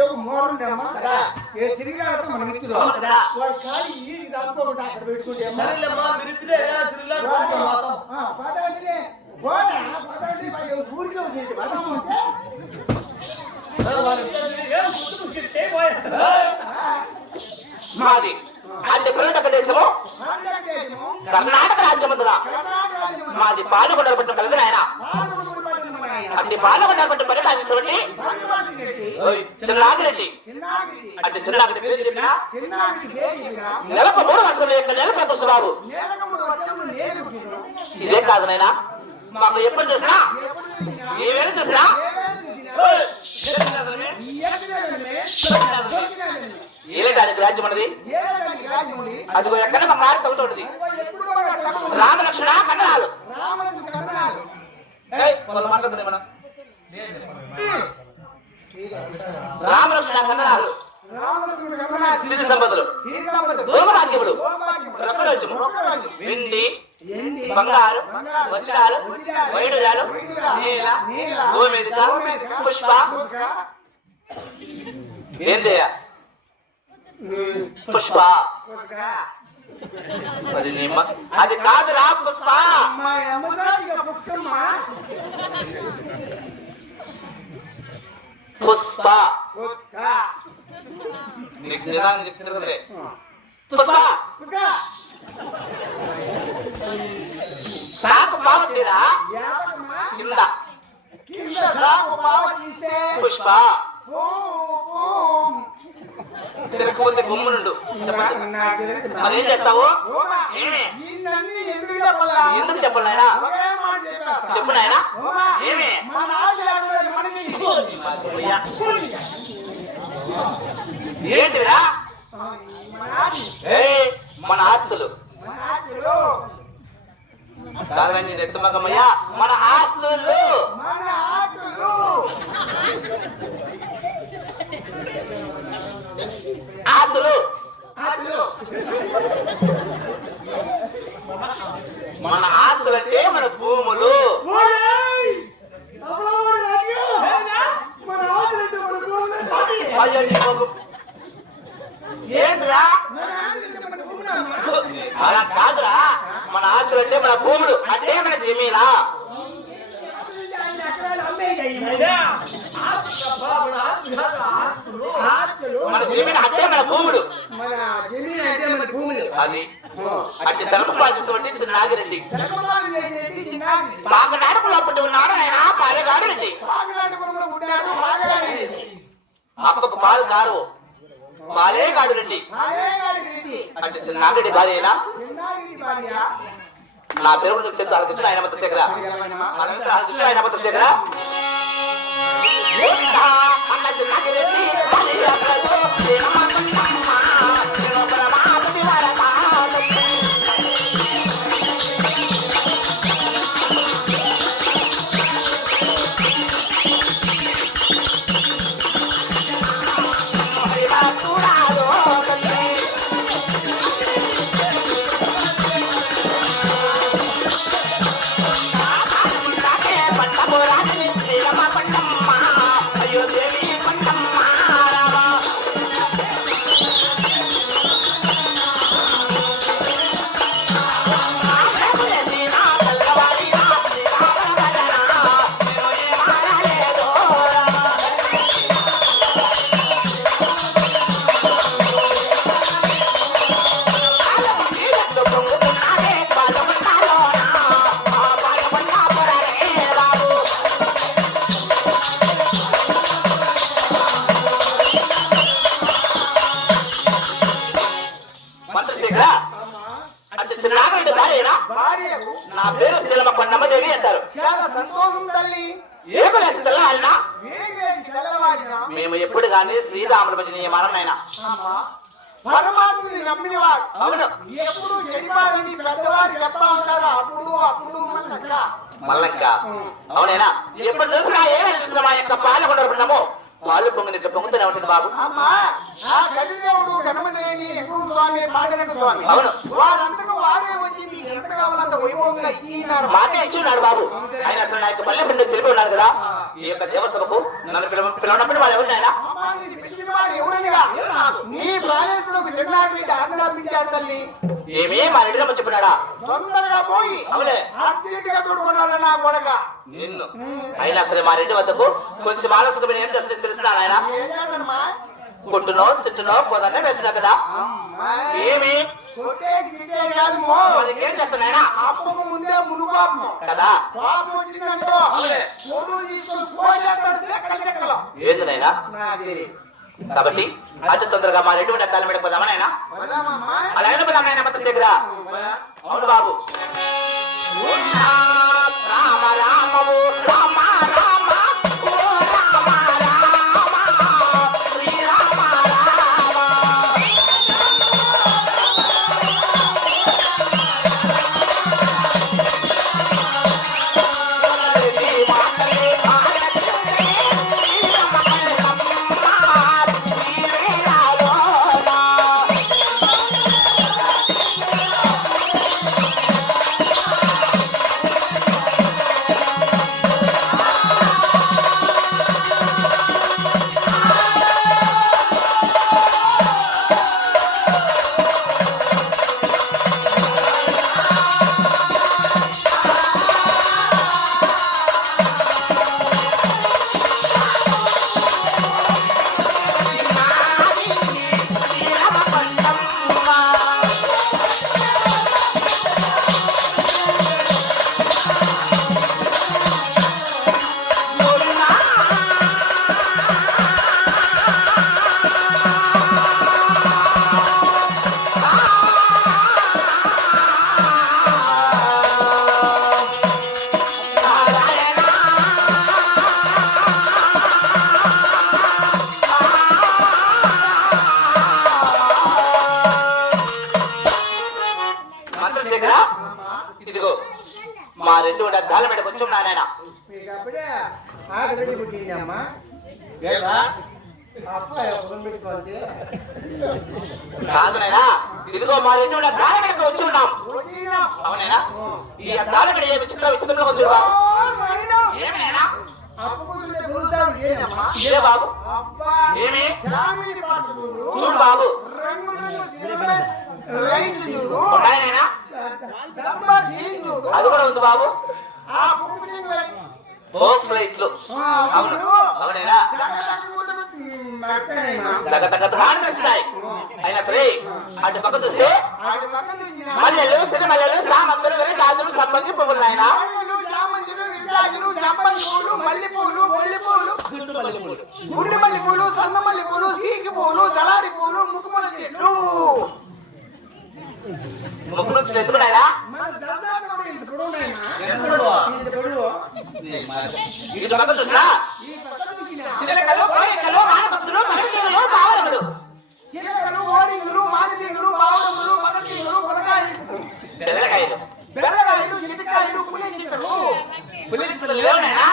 ఒక మోరుందమ్మా కదా. ఏ తిరిగి ఆడతాం మన మిత్రులు. వాడు ఖాళీ ఈ తప్పకుండా అక్కడ పెట్టుకుంటే అమ్మా. సరేలేమ్మా మీరిద్దరే తిరుగులాడు పోతాం మాత్రం ఆ, పద అంటే పోనా, పద అంటే మరి ఊరికే ఉంది. మాది. అంటే కర్ణాటక దేశము? కర్ణాటక రాజ్యమందున. మాది పాలకొండ పట్టు కలిగి ఆయన పట్టణం ఆయన. అంటే పాలకొండ పట్టు పరిపాలించబట్టి భగవాన్ రెడ్డి, చిన్నాగిరెడ్డి. అంటే చిన్నాగిరెడ్డి పేరు చెప్పినా? నెలకు మూడు వర్షం యొక్క నెల ప్రదర్శనాలు ఇదే కాదు నాయనా. మాకు ఎప్పుడు ఎప్పుడు చూసినా, ఏమేమి చూసినా ఏమేమి రాజ్యం ఉన్నది అదిగో ఎక్కడ మా మారి తగుతుంది రామలక్ష్మణ మనం రామలక్ష్మణ సిరి సంపదలు. భూమరాజ్యములు రత్నరాజ్యము వెండి బంగారు వజ్రాలు వైడురాలు నీల పుష్ప పుష్ప, ఏందయ్యా? పుష్ప. అది అది కాదురా పుష్ప. పుష్ప. నీకు నిదానంగా చెప్తున్నారు కదలే పుష్ప. సాకు ఎవరమ్మా? కింద కింద సాగు బావ తీస్తే పుష్ప ఓ, ఓం. తిరగకుంది గుమ్మునుండు చెప్పండి. ఏం చేస్తావు? ఓమా, ఎందుకు చెప్పాలా? చెప్పు నాయన. ఓమా, మన ఏంటిరా మన ఆస్తులు. కాదు ఆశలు, మన ఆస్తులు మన ఆశలు. ఆస్తులు ఆశలు. మన ఆస్తులు అంటే మన భూములు. అయ్యో నీ ఒక ఏంట్రా. అలా కాదురా. మన ఆస్తులు అంటే మన భూములు. అంటే మన జమీనా. మన జమీన్ అంటే మన భూములు మన జమీన్ అంటే మన భూములు అంటే తలుపు బాధ్యత నాగిరెడ్డి. తెల్లవారు వేసినట్టు చిన్నారి. ఉన్నాడు ఆయన పాలెగాడు రెడ్డి. అప్పకు పాలు కారు పాలేగాడు రెడ్డి. అంటే నాగిరెడ్డి భార్యనా? నా పేరు నీకు తెలుసు అలకించిన ఆయన మత శేఖర అలకించిన ఆయన మత శేఖర అన్న చిన్నగిరెడ్డి మల్లక్క. అవునేనా? ఎప్పుడు చూసినా ఏమైనా మా యొక్క పాలు కొనరుకున్నాము పాలు పొంగినట్లు పొంగుతూనే ఉంటుంది బాబు. అవును. మాట ఇచ్చి ఉన్నాడు బాబు. ఆయన అసలు నా యొక్క పల్లె పిల్లలు తెలిపి ఉన్నాడు కదా. ఈ యొక్క దేవసభకు నన్ను పిలవ పిలవనప్పుడు వాళ్ళు ఎవరు ఏమీ మా రెడ్డిలో చెప్పినాడా? తొందరగా పోయి అవునే అర్జెంటుగా తోడుకున్నాడు నా కొడక. నిన్ను. అయినా సరే మా రెడ్డి వద్దకు కొంచెం ఆలస్యంగా ఏం చేస్తుంది తెలిసిన ఆయన కొట్టునో తిట్టునో పోదన్నే వేసినా కదా? ఏమి? ఏం చేస్తున్నాయనా అప్పకు ముందే మునుపాపం కదా? పాపం వచ్చిందంటో ఏంది నాయనా. కాబట్టి అతి తొందరగా మా ఉండే తల మీద పోదామా నాయనా. అలా పోదాం నాయన మొత్తం దగ్గర? అవును బాబు. రామ రామవు రామ రామ కాదు నాయనా ఇదిగో మా వచ్చి ఉన్నాం. అవునైనా? ఈ దాళ్ళ ఏ విచిత్ర విచిత్రంగా వచ్చి ఏమైనా ఏ బాబు. ఏమి? చూడు బాబు. అది కూడా ఉంది బాబు. ఫ్లైట్లు అవును. అవునైనా? అయినా అటు పక్క చూస్తే మల్లెలు సిరిమల్లెలు సామంతులు వెరీ సాధులు సంబంధి పువ్వులు చామంతులు, విరజాజులు, సంపంగి పూలు, మల్లెపూలు, మల్లెపూలు, గుండు మల్లెపూలు, సన్న మల్లెపూలు, సీకి పూలు, దళారి పూలు, ముక్కుమల చెట్లు. నుంచి ఎత్తుకున్నాయనా? మన దర్దాపురం ఇంత పొడవు? ఇంత పొడవు. ఇటు పక్క చూసినా ఈ పక్కన చూసినా చిలకలు కోరికలు మానపసులు మహిళలు పావరములు. చిలకలు, ఓరింగులు, మానిదింగులు, పావురములు, మగతింగులు, పొలకాయలు, తెల్లకాయలు బెల్లకాయలు, చిటికాయలు, పులిచిట్టలు. పులిస్తులు లేవునాయనా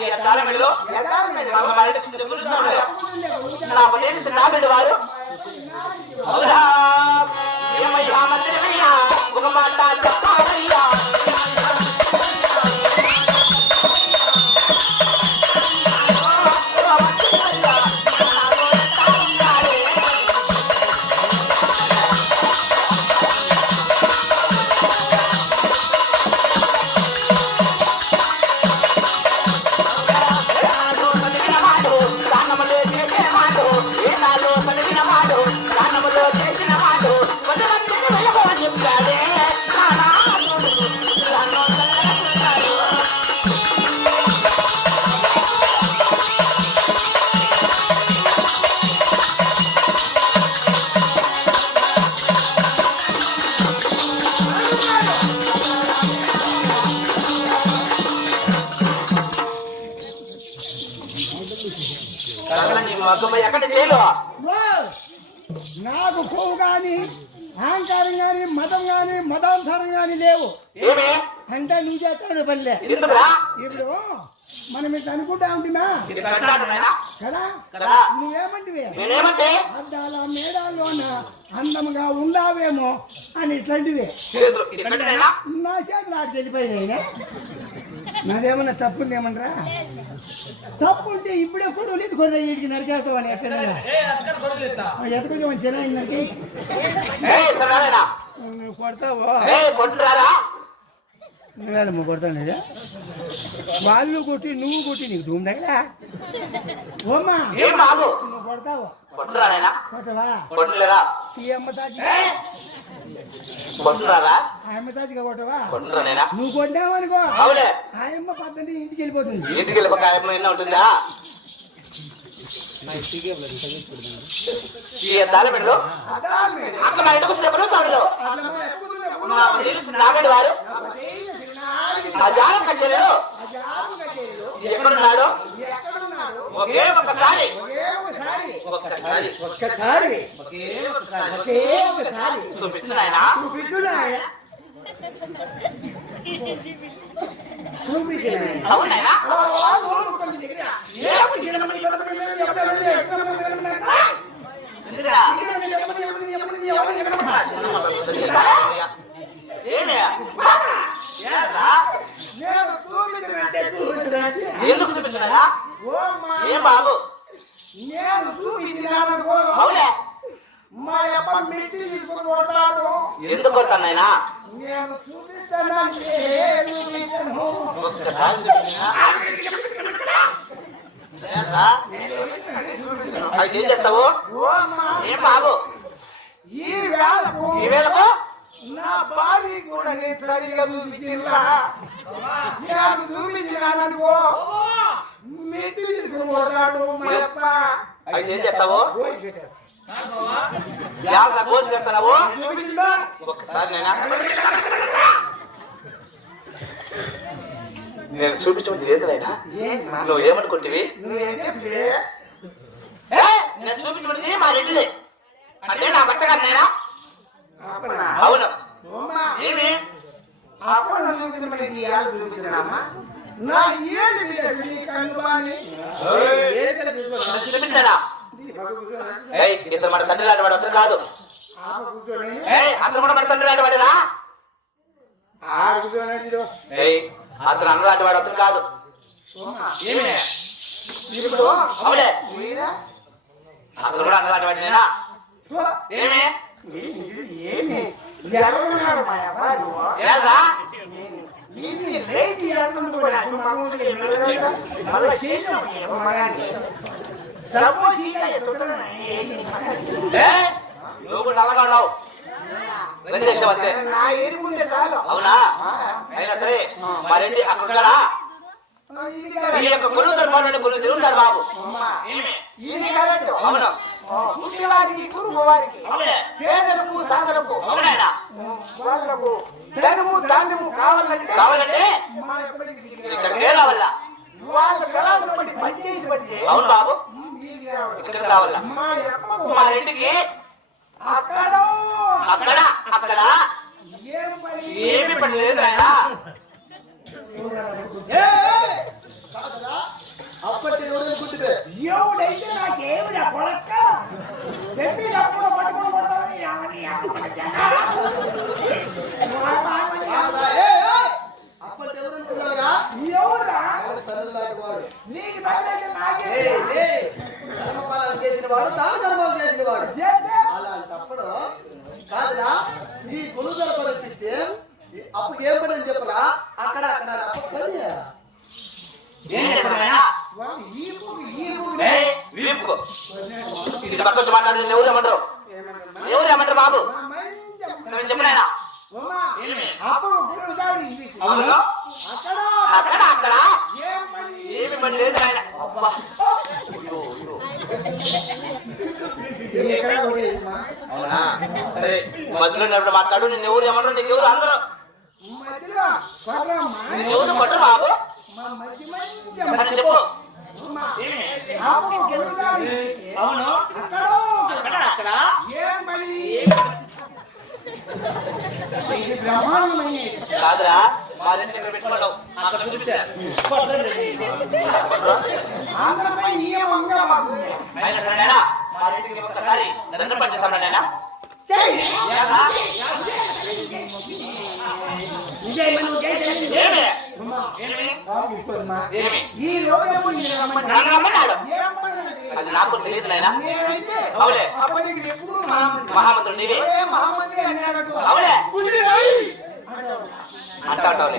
ఈ అద్దాల మెడలో ఎడారి మీద మా పులుస్తున్నాడు పులిందే పులిందే. నా పదేళ్ళు చిన్నాబిడ్డ వారు? అవునా? ఏమయ్యా మంత్రిమయ్యా ఒక మాట నాకు కొవ్వు గాని అహంకారం గాని మతం గాని మతాంతరం గాని లేవు. అంటే నువ్వు చేస్తాడు పల్లె. ఇప్పుడు మనం ఇట్లా అనుకుంటా ఉంటున్నా కదా? నువ్వేమంటివి? నేనేమంటే? అద్దాల మేడాల్లోన అందముగా ఉండావేమో అని ఇట్లాంటివి. నా చేతులు ఆడికి వెళ్ళిపోయినాయి నాదేమన్నా తప్పు ఉందేమనరా తప్పు ఉంటే ఇప్పుడే కూడా లేదు కొన్ని వీడికి నరికేస్తావని ఎక్కడ? సరేనా నువ్వు కొడతావో? నువ్వేదమ్మా కొడతాను వాళ్ళు కొట్టి నువ్వు కొట్టి నీకు ధూమ్ దగ్గర ఓమ్మా. నువ్వు కొడతావు? కొట్టవా? ఈ అమ్మ తాజీ ఏ? కొట్టురారా ఆ అమ్మ తాజీగా కొట్టవా? నువ్వు కొట్టావనుకో. అవులే. ఆ అమ్మ పద్ధతి ఇంటికి వెళ్ళిపోతుంది. ఇంటికి వెళ్ళి అక్కడ మా ఇంటికి వచ్చినప్పుడు తమిళ నాగండి వారు ఆ జానం కచ్చేరు ఎక్కడున్నాడు ఒకే ఒక్కసారి ఒక్కసారి ఒక్కసారి ఒకే ఒక్కసారి ఒకే ఒకసారి చూపిస్తున్నాయన చూపించున్నాయా చూపించినాయన అవునాయన ఎందుకురా ఏమే ఏరా? ఎందుకు చూపించున్నాయా ఏం బాబు నేను చూపించినాననుకో అవులే మా అప్ప మెట్టి తీసుకుని కొడతాడు ఎందుకు కొడతానాయనా నేను చూపిస్తానంటే చూపించను ఒక్కసారి చూపించినా? ఏరా? అయితే ఏం చేస్తావు ఏం బాబు? ఈ వేళకు నా భార్య కూడా నేను సరిగా చూపించినాననుకో తీసుకుని మా అప్ప అయితే ఏం చేస్తావు. యాభై పెడతావు? ఒక్కసారి నేనా నేను చూపించమని లేదునైనా ఏంటమ్మా? నువ్వు ఏమనుకుంటివి? నువ్వేం చెప్తే ఏ, నేను చూపించమని మా రెడ్డిలే. అంటే నా భర్త గారు నేనా? అవును. ఏమి? నీ చూపించినా? చూపించాడా ఇతను మన తండ్రి లాంటి వాడు అతను కాదు. అతను కూడా మన తండ్రి లాంటి వాడేనా? అతను అన్న లాంటి వాడు అతను కాదు. ఏమి? ఇప్పుడు కూడా ఏమి? ఏమి? మా అబ్బాయి? నువ్వు. ఏరా? ఇది లేచి ఎర్రగుండు కూడా అటు మగముందుకే మెల్లగా మళ్ళా చేయను, ఏమో మగాన్ని. సబ్బు చీక ఎత్తుతున్నాడు. ఏంటి మగాన్ని? ఏ? నువ్వు కూడా నల్లగా ఉన్నావు ఏం చేసావు అంతే నా ఎరుపుంటే చాలు. అవునా? అయినా సరే మా రెడ్డి అక్కడ ఈ. యొక్క తిరుగుతారు బాబు ఇది కరెక్ట్. అవును పుట్టివారికి కురుగు వారికి అవునే పేదలకు సాధలకు అవునాయనా వాళ్ళకు ధనము ధాన్యము కావాలంటే కావాలంటే ఇక్కడికే రావాలా వాళ్ళ కళను బట్టి పంచాయతీ బట్టి అవును బాబు వీధికి రావాలి. ఇక్కడికి రావాలా మా ఎప్పకు మా రెడ్డికి అక్కడ అక్కడ ఏమి పని లేదు ఆయన అప్పటి ఎవరు గుర్తుపే ఎవడైతే నాకేమిరా కొడక్క చెప్పినప్పుడు పట్టుకొని కొడతావని ఎవరిని అప్పటి అవును? అక్కడ అక్కడ. అక్కడ ఏం పని ఏమి పని లేదు ఆయన. అబ్బా. ఇది ఎక్కడ ఊరేగిందమ్మా? అవునా? సరే మధ్యలో ఉన్నప్పుడు మాట్లాడు. నిన్ను ఎవరు ఏమంటారు నీకు ఎవరు అందరూ? ఎవరు కొట్టరు బాబు? చెప్పు. అవును. అక్కడ అక్కడ. ఏం పని కాదురా. ఈ రోజు అది నాకు తెలియదు నాయన. మహామంత్రుడు మహామంత్రి అన్నాడు అవులే. అంటాడు